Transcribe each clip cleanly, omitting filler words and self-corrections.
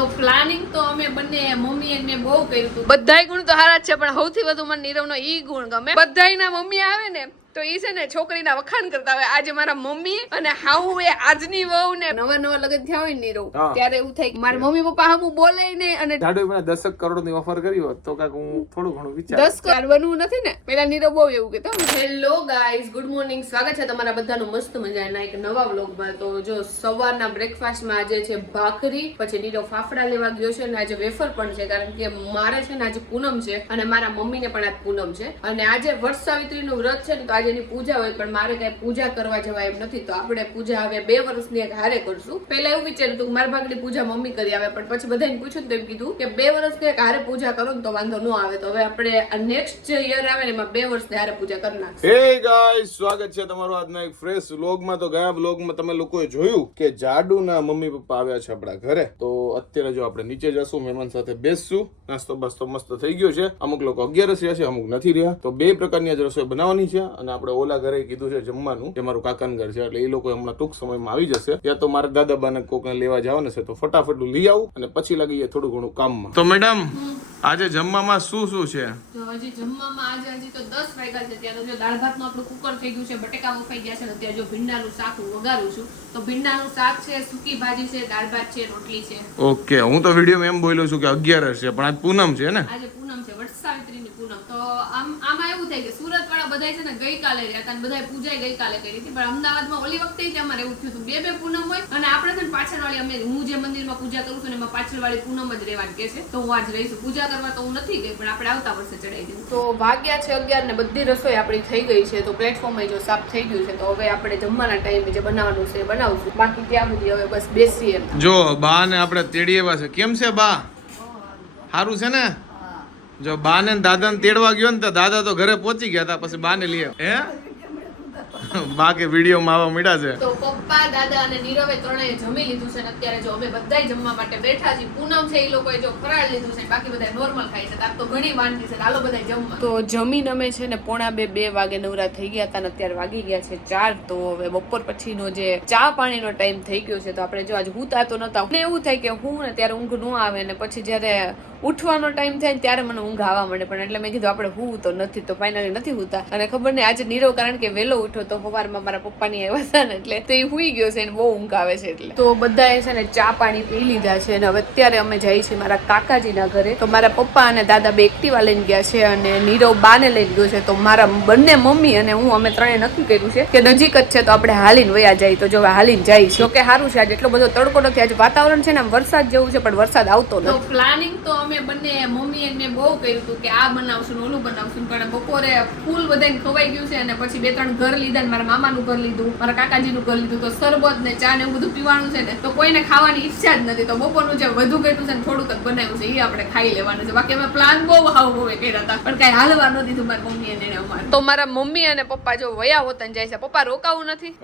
તો પ્લાનિંગ તો અમે બંને મમ્મી અને મેં બહુ કર્યું હતું. બધાય ગુણ તો સારા જ છે, પણ સૌથી વધુ મને નીરવનો ઈ ગુણ ગમે. બધાયના મમ્મી આવે ને તો ઈ છે ને છોકરીના વખાણ કરતા હોય. આજે મારા મમ્મી અને હાઉ એ આજની વહુ ને નવા લગ્ન થયા હોય નીરવ, ત્યારે એવું થાય કે મારા મમ્મી પપ્પા હામું બોલે નહીં. અને જાડુ મને 10 કરોડ ની ઓફર કરી હોત તો કાક હું થોડું ઘણું વિચાર 10 કરોડ બનવું નથી ને. પેલા નીરવ બહુ એવું કહેતો. હેલો ગાઈઝ, ગુડ મોર્નિંગ, સ્વાગત છે તમારા બધાનું મસ્ત મજાના એક નવા વ્લોગમાં. તો જો સવારના બ્રેકફાસ્ટમાં આજે છે ભાખરી, પછી નીરવ ફાફડા લેવા ગયો છે અને આજે વેફર પણ છે, કારણ કે મારે છે ને આજે પૂનમ છે અને મારા મમ્મીને પણ આજ પૂનમ છે. અને આજે વટ સાવિત્રીનું વ્રત છે ને, તો આજે એની પૂજા હોય, પણ મારે કઈ પૂજા કરવા જવાય એમ નથી. તો આપણે પૂજા હવે 2 વર્ષની એક હારે કરશું. પહેલા એવું વિચાર્યું હતું કે મારા ભાગની પૂજા મમ્મી કરી આવે, પણ પછી બધાને પૂછ્યું તો એમ કીધું કે 2 વર્ષની એક હારે પૂજા કરો ને તો વાંધો ન આવે. તો હવે આપણે નેક્સ્ટ જે યર આવે ને એમાં 2 વર્ષની હારે પૂજા કરી નાખશું. હે ગાઈસ, સ્વાગત છે તમારું આજના એક ફ્રેશ વ્લોગમાં. તો ગયા વ્લોગમાં તમે લોકોએ જોયું કે જાડુના મમ્મી પપ્પા આવ્યા છે આપણા ઘરે. તો અત્યારે જો આપણે નીચે જશું, મહેમાન સાથે બેસશું. નાસ્તો બાસ્તો મસ્ત થઈ ગયો છે. અમુક લોકો 11 રહ્યા છે, અમુક નથી રહ્યા. તો 2 પ્રકારની જ રસોઈ બનાવવાની છે. અને આપણે ઓલા ઘરે કીધું છે જમવાનું, જે મારું કાકાનું ઘર છે, એટલે એ લોકો હમણાં ટૂંક સમયમાં આવી જશે. ત્યાં તો મારા દાદા બાને કોકને લેવા જવાના છે, તો ફટાફટ લઈ આવું અને પછી લાગીએ થોડું ઘણું કામમાં. તો મેડમ, આજે જમવામાં શું શું છે? જો હજી જમવામાં આજે તો 10 વાગ્યા છે, ત્યાં તો જો દાળ ભાતનું આપણું કુકર થઈ ગયું છે, બટેકા બફાઈ ગયા છે. અત્યારે જો ભીંડાનું શાક હું વઘારું છું. તો ભીંડાનું શાક છે, સૂકી ભાજી છે, દાળ ભાત છે, રોટલી છે. ઓકે, હું તો વિડીયોમાં એમ બોલ્યો છું કે 11 છે, પણ આજ પૂનમ છે ને? આજે પૂનમ છે, વટ સાવિત્રીની પૂનમ. તો આમાં એવું થાય કે સુરત વાળા બધા છે ને ગઈકાલે રહ્યા હતા, બધા પૂજા ગઈકાલે કરી હતી, પણ અમદાવાદમાં ઓલી વખતે અમારે એવું થયું હતું 2 પૂનમ હોય. અને આપણે છે ને પાછળ વાળી, અમે હું જે મંદિરમાં પૂજા કરું છું ને એમાં પાછળ વાળી પૂનમ જ રહેવાની કે છે. તો હું આજ રહીશું. પૂજા કરવા તો હું નથી ગઈ, પણ આપણે આવતા વર્ષે ચડાવી દીધું. તો વાગ્યા છે 11 ને બધી રસોઈ આપણી થઈ ગઈ છે. તો પ્લેટફોર્મ જો સાફ થઈ ગયું છે. તો હવે આપણે જમવાના ટાઈમે જે બનાવવાનું છે બનાવશું. બાકી ત્યાં સુધી હવે બસ બેસીએ. જો બા ને આપણે તેડી આવ્યા છે. કેમ છે બા? સારું છે ને? જો બા ને દાદા ને તેડવા ગયો ને તો દાદા તો ઘરે પહોંચી ગયા હતા, પછી બા ને લઈ આવ્યા. બા કે વિડીયો માં આવવા મળ્યા છે. તો પપ્પા, દાદા અને નીરવે ત્રણેય જમી લીધું છે. અત્યારે જો અમે બધાય જમવા માટે બેઠા છીએ. પૂનમ છે એ લોકોએ જો ફરાળ લીધું છે, બાકી બધા નોર્મલ ખાય છે. આ તો ઘણી વાનગી છે, હાલો બધા જમવા. તો જમીન અમે છે ને 1:45-2 વાગે નવરા થઈ ગયા હતા ને અત્યારે વાગી ગયા છે 4. તો હવે બપોર પછીનો જે ચા પાણીનો ટાઈમ થઈ ગયો છે. તો આપણે જો આજે હુતા તો નતા. મને એવું થાય કે હું ને ત્યારે ઊંઘ ન આવે ને પછી જ્યારે ઉઠવાનો ટાઈમ થાય ને ત્યારે મને ઊંઘ આવવા માંડે. પણ એટલે મેં કીધું આપણે હું તો નથી, તો ફાઇનલી નથી હુતા. અને ખબર નહીં આજે નીરવ કારણ કે વહેલો ઉઠ્યો તો સવારમાં મારા પપ્પાની આવ્યા હતા ને, એટલે તો એ હુઈ ગયો છે ને બહુ ઊંઘ આવે છે. એટલે તો બધાએ છે ને ચા પાણી પી લીધા છે અને હવે અત્યારે અમે જઈએ છીએ મારા કાકાજીના ઘરે. તો મારા પપ્પા અને દાદા 2 એક્ટિવા લઈને ગયા છે અને નીરવ બાને લઈને ગયો છે. તો મારા બંને મમ્મી અને હું અમે ત્રણેય નક્કી કર્યું છે કે નજીક જ છે તો આપણે હાલીને વયા જઈએ. તો જો હાલીને જઈએ છીએ. કે સારું છે આજે એટલો બધો તડકો નથી. આજે વાતાવરણ છે ને આમ વરસાદ જેવું છે, પણ વરસાદ આવતો નથી. તો પ્લાનિંગ તો અમે બંને મમ્મી અને મેં બહુ કર્યું હતું કે આ બનાવશું ને ઓલું બનાવશું, પણ બપોરે ફૂલ બધાને ખવાઈ ગયું છે. અને પછી 2-3 ઘર લીધા, મારા મામાનું ઘર લીધું, મારા કાકાજીનું ઘર લીધું. તો શરબત ને ચા ને એવું બધું પીવાનું છે ને, તો કોઈને ખાવાની ઈચ્છા જ નથી. તો બપોરનું જે વધુ કર્યું છે ને થોડુંક જ બનાવ્યું છે, એ આપણે ખાઈ લેવાનું છે. બાકી અમે પ્લાન બહુ હાવ કર્યા હતા, પણ કઈ હાલવા ન દીધું મારી મમ્મી અને અમારે. તો મારા મમ્મી અને પપ્પા જો વયા હોતન જાય છે. પપ્પા રોકાવું નથી?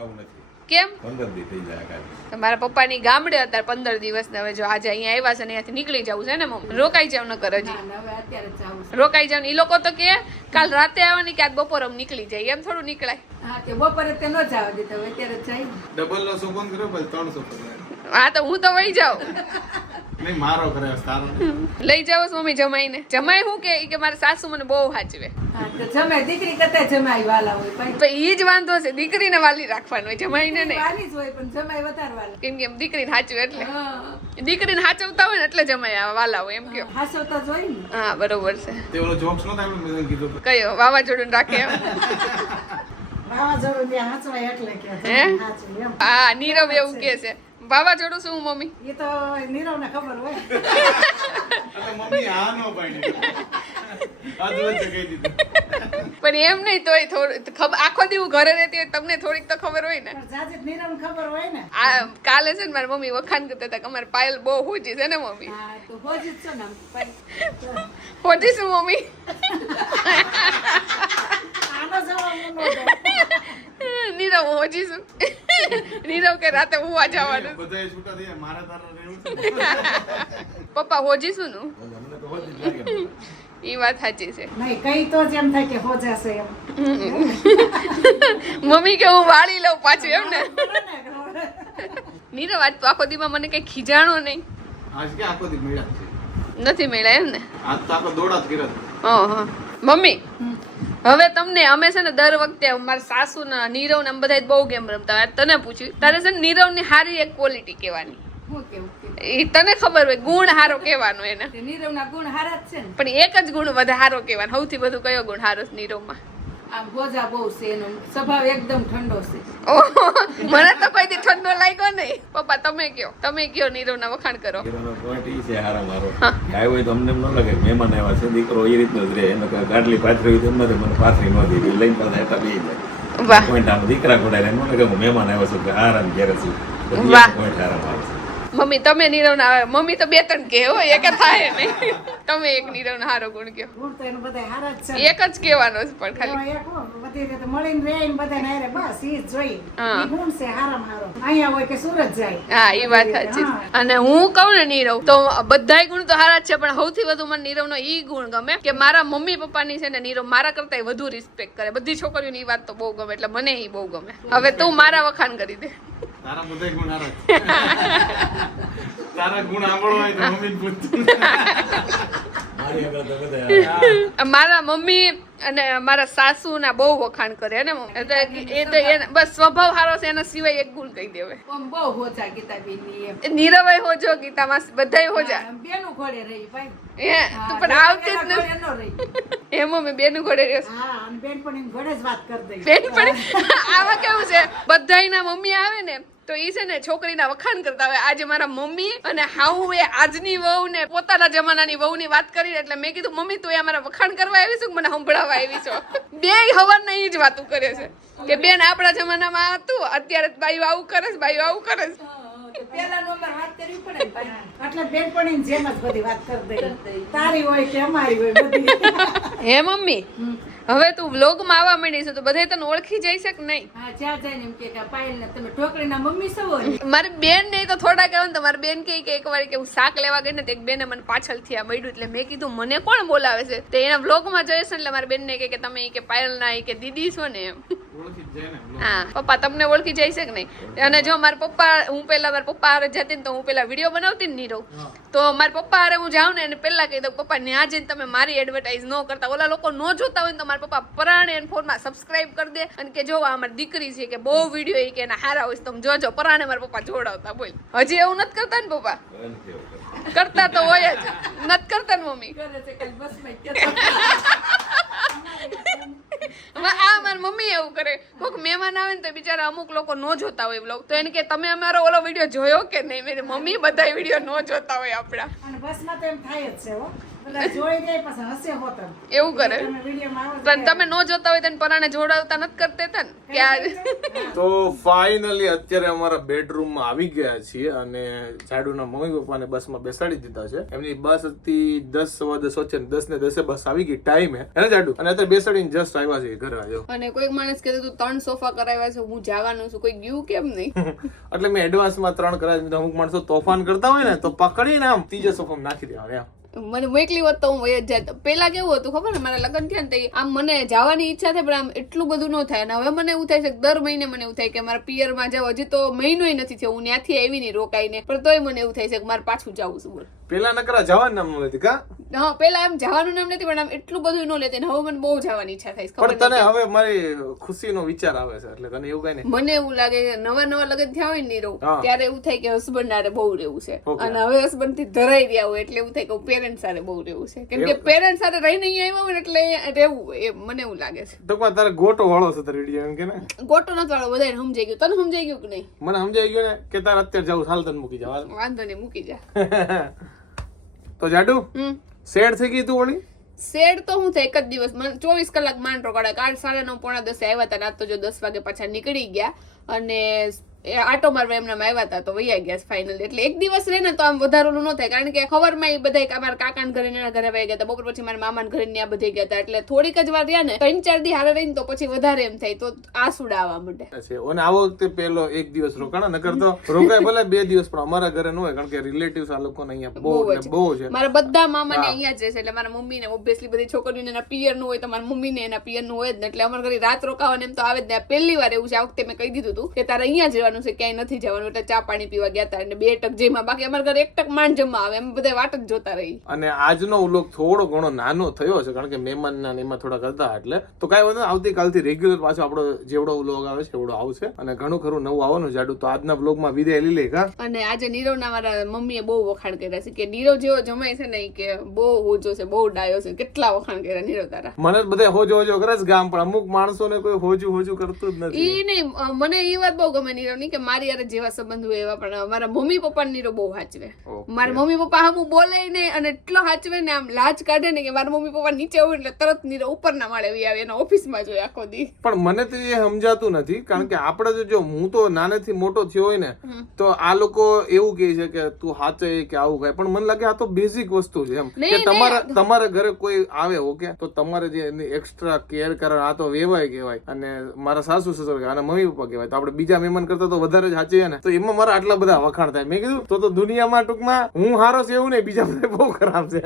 કેમ? 15 દિવસ થઈ જાય. મારા પપ્પાની ગામડે અત્યારે 15 દિવસ ને હવે જો આજે અહીંયા આવ્યા છે ને અહીંયાથી નીકળી જવું છે ને મમ્મી. રોકાઈ જાવ ન કરે હજી. રોકાઈ જાવ ને. ઈ લોકો તો કે કાલ રાતે આવવાની કે આજ બપોર અમે નીકળી જાય. એમ થોડું નીકળાય? હા કે બપોરે તે ન જાવ દે તો અત્યારે જાય. ડબલ નો સોપન કર્યો પછી 300 પકડાય. હા તો હું તો વહી જાઉં. નહીં મારો કરે સારો. લઈ જાવ મમ્મી જમાઈને. જમાઈ હું કે મારા સાસુ મને બહુ સાચવે. હા તો જમાઈ દીકરી કરતા જમાઈ વાલા હોય. તો ઈ જ વાંધો છે, દીકરીને વાલી રાખવાનું હોય, જમાઈને નહીં. વાલી જ હોય પણ જમાઈ વધારે વાલા. કેમ કે દીકરીને સાચવે એટલે. દીકરીને સાચવતા હોય ને એટલે જમાઈ વાલા હોય એમ કયો. હાસવતા જ હોય ને. હા બરોબર છે. તે ઓલો જોક્સ નો થાય મેં કીધું. કયો વાવાઝોડું રાખે એમ? વાવાઝોડું ને હાચવાય એટલે કે હે? હાચવે એમ. હા નીરવ એવું કે છે. વાવાઝોડું શું મમ્મી? એ તો નીરવને ખબર હોય. મમ્મી આ નો પાડી. આ તો કહી દીધું. પણ એમ નહીં તોય થોડું આખો દી હું ઘરે રહેતી હોય તમને થોડીક તો ખબર હોય ને. પણ જાજે નીરવને ખબર હોય ને. આ કાલે છે ને મારી મમ્મી વખાણ કરતા હતા કે અમારે પાયલ બહુ હોજી છે ને મમ્મી. હા તો હોજી જ છે ને. હોજી શું મમ્મી? આનો જવાબ ન દે. નીરવ હોજી શું? નીરવ કે રાતે હું આ જવાનું. બધાય છૂટા થઈ મારા તારા રહેવું છે. પપ્પા હોજી શું નું? અમને તો હોજી જ લાગે. ઈ વાત સાચી છે. નહીં કઈ તો જ એમ થાય કે હોજાશે એમ. મમ્મી કે હું વાળી લઉં પાછું એમ ને. નીરવ આજ તો આખો દીમાં મને કઈ ખીજાણો નહીં. આજ કે આખો દી મળ્યા છે નથી મળ્યા એમ ને? આજ તો આખો દોડા જ કર્યા હા મમ્મી હવે તમને અમે છે ને દર વખતે મારા સાસુ ના નીરવ ને બધા બહુ ગેમ રમતા હોય. તને પૂછ્યું તારે છે ને નીરવ ની હારી એક ક્વોલિટી કહેવાની. હું કેવું એ તને ખબર હોય ગુણ હારો કહેવાનો એને, નીરવના ગુણ હારા જ છે ને. પણ એક જ ગુણ વધારો કહેવાનો. સૌથી વધુ કયો ગુણ હારો છે નીરવમાં? આમ ગોજા બહુ છે એનો સ્વભાવ એકદમ ઠંડો છે. ઓહો, મને તો કોઈ દી ઠંડો લાગ્યો નહીં. પપ્પા તમે કયો નીરવ ના વખાણ કરો. હીરોનો point ઈ છે હારા મારો. આવ્યો હોય તો અમને એમ ન લાગે કે મહેમાન આવ્યા છે, દીકરો એ રીતનો જ રહે. એને કોઈ ગાડલી પાથરી હોય તો એમ નથી, મને પાથરી ન દીધી. લઈને પાછા હેઠા બેસી જાય. વાહ Point આમ દીકરા ખોડાય એમ ન લાગે હું મહેમાન આવ્યો છું કે હારા ઘેરે છું. બધી વાહ. point હારા મારો છે. મમ્મી તમે નીરવ ના મમ્મી તો બે ત્રણ કે હો, એક થાય નહીં. તમે એક નીરવ ના હારો ગુણ કયો. ગુણ તો એનો બધા હારા જ છે. એક જ કહેવાનો છે પણ ખાલી. એમાં એક હો, બધી રીતે મળીને રહે ને બધાને હારે બસ ઈ જ જોઈએ. હા. ઈ ગુણ છે હારામાં હારો. અહીંયા હોય કે સુરત જાય. હા એ વાત સાચી છે. હા. અને હું કહું ને નીરવ તો બધાય ગુણ તો સારા જ છે, પણ સૌથી વધુ મને નીરવ નો ઈ ગુણ ગમે કે મારા મમ્મી પપ્પાની છે ને નીરવ મારા કરતા વધુ રિસ્પેક્ટ કરે. બધી છોકરીઓની ઈ વાત તો બહુ ગમે, એટલે મને ઈ બહુ ગમે. હવે તું મારા વખાણ કરી દે. તારા બધા ગુણ હારા છે. તારા ગુણ આંબળો હોય તો મમ્મીને પૂછતું મારી આગળ તો બધા મારા મમ્મી અને મારા સાસુ ના બહુ વખાણ કરે ને એ તો બસ સ્વભાવ સારો છે, એના સિવાય એક ગુણ કહી દેવે. આમ બહુ હોજા ગીતાબેનની એમ. નીરવય હોજો, ગીતામાં બધાય હોજા. આમ બેનું ઘોડે રહી ભાઈ. હે તું પણ આવતી જ બેનના નથી. ઘોડે ન રહી. હે મમ્મી બેનું ઘોડે રહેશે. હા અને બેન પણ એમ ઘોડે જ વાત કરી દઈ. બેન પણ આમાં કેવું છે, બધાયના મમ્મી આવે ને તો ઈ છે ને છોકરીના વખાણ કરતા હોય. આજે મારા મમ્મી અને હાઉ એ આજની વહુ ને પોતાના જમાનાની વહુ ની વાત કરી, એટલે મેં કીધું મમ્મી તું અમારા વખાણ કરવા આવી છું કે મને સંભળાવવા આવી છો? બે હવારના ઈ જ વાતું કરે છે કે બેન આપણા જમાનામાં હતું, અત્યારે બાયું આવું કરે છે, બાયું આવું કરે છે. પેલા નંબર વાત કરવી પડે ને ભાઈ. એટલે બેન પણ એની જેમ જ બધી વાત કરી દઈ. તારી હોય કે અમારી હોય બધી. હે મમ્મી હવે તું વ્લોગમાં આવવા માંડી છે તો બધાય તને ઓળખી જાય છે કે નહીં? હા જ્યાં જાય ને એમ કે પાયલ ને તમે ઢોકળીના મમ્મી છો હોય. મારી બેન નહીં તો થોડા કહેવાનું તો મારી બેન કહે કે એકવાર કે હું શાક લેવા ગઈ ને તો એક બેને મને પાછળથી આ મળ્યું, એટલે મેં કીધું મને કોણ બોલાવે છે? તો એના વ્લોગમાં જોઈશ ને એટલે મારી બેનને કે તમે કે પાયલના કે દીદી છો ને એમ. ઓળખી જ જાય ને. હા પપ્પા તમને ઓળખી જાય છે કે નહીં? અને જો મારા પપ્પા મારા પપ્પા હારે જતી ને તો હું પેલા વિડીયો બનાવતી ને નીરવ, તો મારા પપ્પા હારે હું જાઉં ને એને પેલા કહી દઉં પપ્પા ત્યાં જઈને તમે મારી એડવર્ટાઇઝ ન કરતા, ઓલા લોકો ન જોતા હોય ને તો મારા પપ્પા પરાણે એને ફોનમાં સબસ્ક્રાઇબ કરી દે અને કે જો આ અમારી દીકરી છે કે બહુ વિડીયો એ કે એના હારા હોય તમે જોજો. પરાણે મારા પપ્પા જોડાવતા. બોલ હજી એવું નથી કરતા ને પપ્પા? કરતા તો હોય જ, નથી કરતા ને મમ્મી? કરે છે કાલ બસમાં કહેતા. આ મારી મમ્મી એવું કરે, કોઈક મહેમાન આવે ને તો બિચારા અમુક લોકો ન જોતા હોય વ્લોગ, તો એને કે તમે અમારો ઓલો વિડીયો જોયો કે નહીં? મેં મમ્મી બધા વિડીયો ન જોતા હોય આપડા. અને બસમાં તો એમ થાય જ છે હો. બધા જોઈ જાય પછી હસે હોતમ. એવું કરે તમે વિડીયોમાં આવો પણ તમે ન જોતા હોય તેને પરાણે જોડાવતા નથી કરતા હતા ને કે આ તો ફાઇનલી અત્યારે અમારા બેડરૂમમાં આવી ગયા છીએ અને જાડુના મમ્મી પપ્પાને બસમાં બેસાડી દીધા છે. એમની બસ હતી 10 સવા 10 વચ્ચે, 10 ને 10 બસ આવી ગઈ ટાઈમે એને જાડુ, અને અત્યારે બેસાડીને જસ્ટ આવ્યા છે ઘરે. આવ્યો અને કોઈક માણસ કહેતો તું 3 સોફા કરાવ્યા છે, હું જવાનું છું, કોઈ ગયું કેમ નહીં? એટલે મેં એડવાન્સમાં 3 કરાવી દીધા. અમુક માણસો તોફાન કરતા હોય ને તો પકડીને આમ ત્રીજા સોફામાં નાખી દેવા. મને મોકલી હોત તો હું વહી જ જાત. પેલા કેવું હતું ખબર ને, મારા લગ્ન થયા ને આમ મને જવાની ઈચ્છા થાય, પણ આમ એટલું બધું ન થાય. અને હવે મને એવું થાય છે કે દર મહિને મને એવું થાય કે મારા પિયરમાં જાવ. હજી તો મહિનોય નથી થયો હું ત્યાંથી આવી નહીં રોકાઈને, પણ તોય મને એવું થાય છે કે મારે પાછું જવું છે. બોલ પેલા નકરા જવાનું નામ ન લેતી કા? હા પેલા આમ જવાનું નામ નથી, પણ આમ એટલું બધું ન લેતી. હવે મને બહુ જવાની ઈચ્છા થાય છે. પણ તને હવે મારી ખુશીનો વિચાર આવે છે, એટલે તને એવું કઈ નહીં? મને એવું લાગે કે નવા લગ્ન થયા હોય ને રહું હા. ત્યારે એવું થાય કે હસબન્ડ આરે બહુ રહેવું છે, Okay. અને હવે હસબન્ડ થી ધરાઈ રહ્યા હોય એટલે એવું થાય કે પેરેન્ટ્સ સાથે બહુ રહેવું છે. કેમ કે એવું? પેરેન્ટ્સ સાથે રહીને અહીંયા આવ્યા હોય ને એટલે અહીંયા રહેવું હોય એમ મને એવું લાગે છે. ટૂંકમાં તારે ગોટો વાળો છે તારી વિડીયો એમ કે ને? ગોટો નથી વાળો, બધાને સમજાઈ ગયું. તને સમજાઈ ગયું કે નહીં? મને સમજાઈ ગયું ને કે તારે અત્યારે જવું, હાલ તને મૂકી જાવ. વાંધો નહીં મૂકી જા. તો જાડુ શેડ થઈ ગઈ તું વળી? શેડ તો હું થાય એક જ દિવસ 24 કલાક માંડ રોકાડા. કાલ 9:30 પોણા 10 આવ્યા હતા, રાત તો જો 10 વાગે પાછા નીકળી ગયા અને આટો મારવા એમના આવ્યા હતા તો વૈયા ગયા ફાઇનલ. એટલે એક દિવસ રહે ને તો આમ વધારેલું ન થાય, કારણ કે ખબરમાં એ બધા અમારા કાકાના ઘરે એના ઘરે વહી ગયા હતા. બપોર પછી મારા મામાના ઘરે ત્યાં બધે ગયા હતા, એટલે થોડીક જ વાર રહ્યા ને 3-4 દી હારે રહીને તો પછી વધારે એમ થાય તો આસુડા આવવા માંડે. અને આવો વખતે પેલો એક દિવસ રોકાણા, નકર તો રોકાય ભલે 2 દિવસ, પણ અમારા ઘરે ન હોય કારણ કે રિલેટિવ્સ આ લોકોને અહીંયા બહુ એટલે બહુ છે. મારા બધા મામા ને અહીંયા જ છે, એટલે મારા મમ્મી ને ઓબ્વિયસલી બધી છોકરીઓને એના પિયર નું હોય તો મારા મમ્મી ને એના પિયર નું હોય જ ને, એટલે અમારા ઘરે રાત રોકાવાને એમ તો આવે જ ને. પહેલી વાર એવું છે આ વખતે મેં કહી દીધું હતું કે તારે અહીંયા જ રહેવાનું જવાનું છે, ક્યાંય નથી જવાનું, એટલે ચા પાણી પીવા ગયા હતા. અને 2 ટક જેમાં, બાકી અમારા ઘરે 1 ટક માંડ જમવા આવે, એમ બધા વાટ જ જોતા રહી. અને આજનો વ્લોગ થોડો ઘણો નાનો થયો છે કારણ કે મહેમાનના ને એમાં થોડા કરતા, એટલે તો કાંઈ વાંધો નહીં, આવતીકાલથી રેગ્યુલર પાછો આપણો જેવડો વ્લોગ આવે છે એવડો આવશે અને ઘણું ખરું નવું આવવાનું જાડું. તો આજના વ્લોગમાં વિદાય લઈ લે કા. અને આજે નીરવના મારા મમ્મીએ બહુ વખાણ કર્યા છે કે નીરવ જેવો જમાય છે ને ઈ કે બહુ હોજો છે, બહુ ડાયો છે. કેટલા વખાણ કર્યા નીરવ તારા. મને જ બધા હોજો હોજો કરે છે ગામ, પણ અમુક માણસોને કોઈ હોજું હોજું કરતું જ નથી. ઈ નહીં, મને ઈ વાત બહુ ગમે નીરવ ની કે મારી યાર જેવા સંબંધ હોય એવા, પણ મારા મમ્મી પપ્પા નીરવ બહુ હાચવે. મારા મમ્મી પપ્પા હમું બોલે ને અને એટલો હાચવે ને, આમ લાજ કાઢે ને કે મારા મમ્મી પપ્પા નીચે હોય એટલે તરત નીરવ ઉપરના માળે આવી આવે, એના ઓફિસમાં જોઈએ આખો દી. પણ મને તો એ સમજાતું નથી કારણ કે આપણે જો હું તો નાનેથી મોટો થયો હોય ને તો આ લોકો એવું કહે છે કે તું હાચે કે આવું કાંઈ, પણ મને લાગે આ તો બેઝિક વસ્તુ છે એમ કે તમારા ઘરે કોઈ આવે ઓકે તો તમારે જે એની એક્સ્ટ્રા કેર કરે, આ તો વેવાય કહેવાય. અને મારા સાસુ સસુર અને મમ્મી પપ્પા કહેવાય, તો આપણે બીજા મહેમાન કરતા તો વધારે જ સાચીએ ને, તો એમાં મારા આટલા બધા વખાણ થાય. મેં કીધું તો દુનિયામાં ટૂંકમાં હું હારો છે એવું નહીં, બીજા બધા બહુ ખરાબ છે.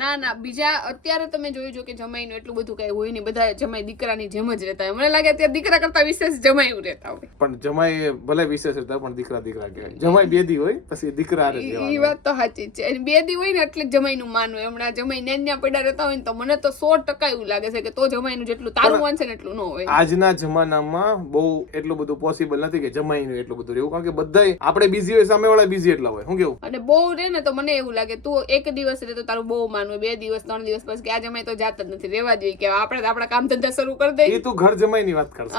ના બીજા અત્યારે તમે જોયું જો કે જમાઈનું એટલું બધું કઈ હોય નહીં, બધા જમાઈ દીકરાની જેમ જ રહેતા હોય. મને લાગે અત્યારે દીકરા કરતા વિશેષ જમાઈ રહેતા હોય. પણ જમાઈ ભલે વિશેષ રહેતા પણ દીકરા કહેવાય. જમાઈ 2 દી હોય પછી દીકરા ઈ વાત તો સાચી જ છે. 2 દી હોય ને એટલે જમાઈનું માન હોય. હમણાં જમાઈ ન્યા પડ્યા રહેતા હોય ને તો મને તો 100% એવું લાગે છે કે તો જમાઈનું જેટલું તારું માનશે ને એટલું ન હોય. આજના જમાનામાં બહુ એટલું બધું પોસિબલ નથી કે જમાઈનું એટલું બધું રહેવું, કારણ કે બધાય આપણે બીઝી હોય, સામેવાળા બીઝી એટલા હોય. શું કેવું? અને બહુ રહે ને તો મને એવું લાગે તું 1 દિવસ રહે તો તારું બહુ માન હોય, 2 દિવસ 3 દિવસ પછી કે આ જમાઈ તો જાત જ નથી, રહેવા જોઈએ કે આપણે આપણા કામ ધંધા શરૂ કરી દઈએ. એ તું ઘર જમાઈની વાત કરશે,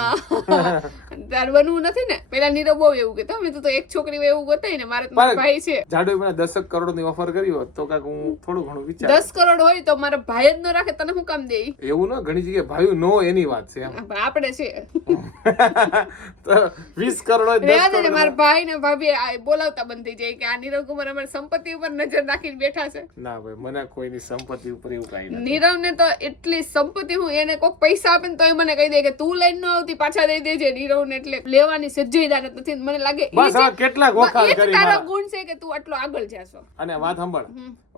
તાર બનવું નથી ને. પેલા નીરવ બહુ એવું કહેતો મેં તો 1 છોકરી એવું ગોતાય ને, મારે ભાઈ છે. જાડુ મને 10 કરોડની ઓફર કરી હોત તો કાક હું થોડું ઘણું વિચાર. 10 કરોડ હોય તો મારા ભાઈ જ ન રાખે, તને શું કામ દે? એવું ના, ઘણી જગ્યાએ ભાઈ નો એની વાત છે એમ. આપણે છે તો 20 કરોડ હોય, 10 કરોડ મારા ભાઈ ને ભાભી બોલાવતા બંધ થઈ જાય કે આ નીરવ કુમાર અમારી સંપત્તિ ઉપર નજર રાખીને બેઠા છે. ના ભાઈ, મને કોઈની સંપત્તિ ઉપર એવું કાઈ નથી. નીરવ ને તો એટલી સંપત્તિ, હું એને કોઈક પૈસા આપે ને તો મને કહી દે કે તું લઈને ન આવતી, પાછા દઈ દેજે. નીરવ ને એટલે લેવાની સજ્જઈદાર નથી. મને લાગે બસ આ કેટલા વખાણ કરી તારો ગુણ છે કે તું આટલો આગળ જાશો. અને વાત સાંભળ,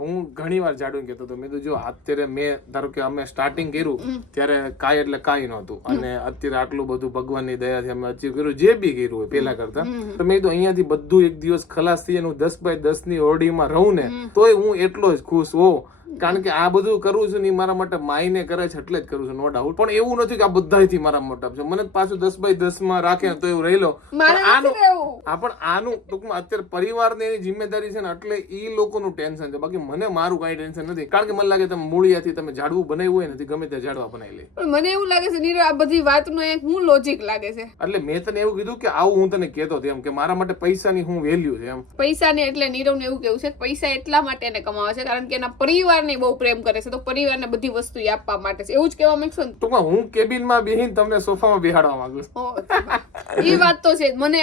હું ઘણી વાર જાડું કહેતો હતો, મેં તો જો અત્યારે મેં ધારો કે અમે સ્ટાર્ટિંગ કર્યું ત્યારે કાંઈ એટલે કાંઈ નહોતું, અને અત્યારે આટલું બધું ભગવાનની દયાથી અમે અચીવ કર્યું, જે બી કર્યું હોય પેલા કરતા. તો મેં તો અહીંયાથી બધું એક દિવસ ખલાસ થઈ, હું 10x10 ની ઓરડીમાં રહું ને તોય હું એટલો જ ખુશ હોઉં. કારણ કે આ બધું કરું છું ને મારા માટે માઈને કરે છે એટલે જ કરું છું, નો ડાઉટ. પણ એવું નથી કે આ બધાથી મારા મોટા છે. મને પાછું 10x10 માં રાખે તો એવું રહી લો. પણ આનું ટૂંકમાં અત્યારે પરિવારની એની જિમ્મેદારી છે ને, એટલે ઈ લોકોનું ટેન્શન છે. બાકી મને મારું કઈ ટેન્શન નથી, કારણ કે મને લાગે તમે મૂળિયાથી તમે ઝાડવું બનાવ્યું હોય નથી, ગમે ત્યાં ઝાડવા બનાવી લે. પણ મને એવું લાગે છે નીરવ આ બધી વાતનો એક હું લોજિક લાગે છે. એટલે મેં તને એવું કીધું કે આવું હું તને કહેતો હતો એમ કે મારા માટે પૈસાની હું વેલ્યુ છે એમ. પૈસાને એટલે નીરવને એવું કેવું છે કે પૈસા એટલા માટે એને કમાવે છે કારણ કે એના પરિવારને બહુ પ્રેમ કરે છે, તો પરિવારને બધી વસ્તુ આપવા માટે છે. એવું જ કહેવા માંગશો ને? ટૂંકમાં હું કેબિનમાં બેહીને તમને સોફામાં બેહાડવા માંગુ છું. ઈ વાત તો છે. મને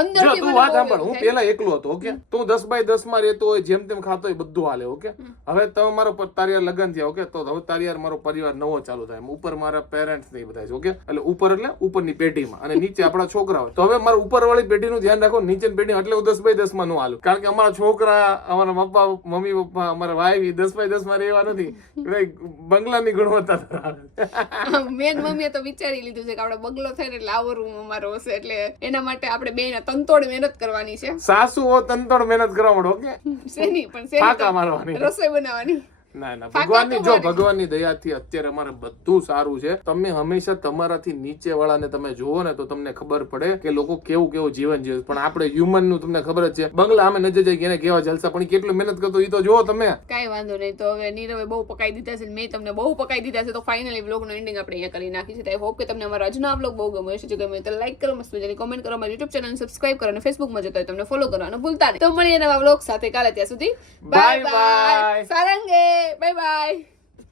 અંદરથી તું વાત સાંભળ, હું પેલા એકલો હતો ઓકે, તું 10x10 માં રહેતો હોય, જેમ તેમ ખાતો હોય, બધું હાલે ઓકે. હવે તમારો તારી યાર લગ્ન થયા ઓકે, તો હવે તારી યાર મારો પરિવાર નવો ચાલુ થાય. ઉપર મારા પેરેન્ટ્સ ને બધા છે ઓકે, એટલે ઉપર એટલે ઉપરની પેઢીમાં અને નીચે આપણા છોકરા હોય. તો હવે મારા ઉપર વાળી પેઢીનું ધ્યાન રાખો, નીચેની પેઢી એટલે હું 10x10 માં નું હાલું, કારણ કે અમારા છોકરા, અમારા પપ્પા, મમ્મી પપ્પા, અમારા વાઈફ 10x10 માં રહેવા નથી, બંગલાની ગુણવત્તા ધરાવે. મેન મમ્મીએ તો વિચારી લીધું છે કે આપણે બંગલો થાય ને એટલે આવો રૂમ અમારો હશે, એટલે એના માટે આપણે બે તનતોડ મહેનત કરવાની છે. સાસુઓ તનતોડ મહેનત કરવા મળો ઓકે, શેની પણ રસોઈ બનાવવાની. ના ના, ભગવાનની દયાથી અત્યારે અમારે બધું સારું છે. તમે હંમેશા તમારાથી નીચે વાળાને તમે જુઓ ને તો તમને ખબર પડે કે લોકો કેવું જીવન જીવે. પણ આપણે હ્યુમન નું તમને ખબર જ છે, બંગલા અમે નજર જાય એને કેવા જલસા, પણ કેટલું મહેનત કરતો એ તો જુઓ તમે. કઈ વાંધો નહીં. તો હવે નીરવે બહુ પકાઈ દીધા છે, મેં તમને બહુ પકાઈ દીધા છે, તો ફાઇનલી વ્લોગ નો એન્ડિંગ આપણે અહીંયા કરી નાખી છે. આઈ હોપ કે તમને અમારો આજનો વ્લોગ બહુ ગમ્યો હશે. જો ગમ્યો તો લાઈક કરો, મસ્ત મજાની કોમેન્ટ કરો, અમારી યુટ્યુબ ચેનલ સબસ્ક્રાઇબ કરો, અને ફેસબુકમાં જોતા હોય તમને ફોલો કરવાનું ભૂલતા નહીં. તો મળીએ નવા વ્લોગ સાથે કાલે. ત્યાં સુધી બાય બાય. સારંગે બાય બાય.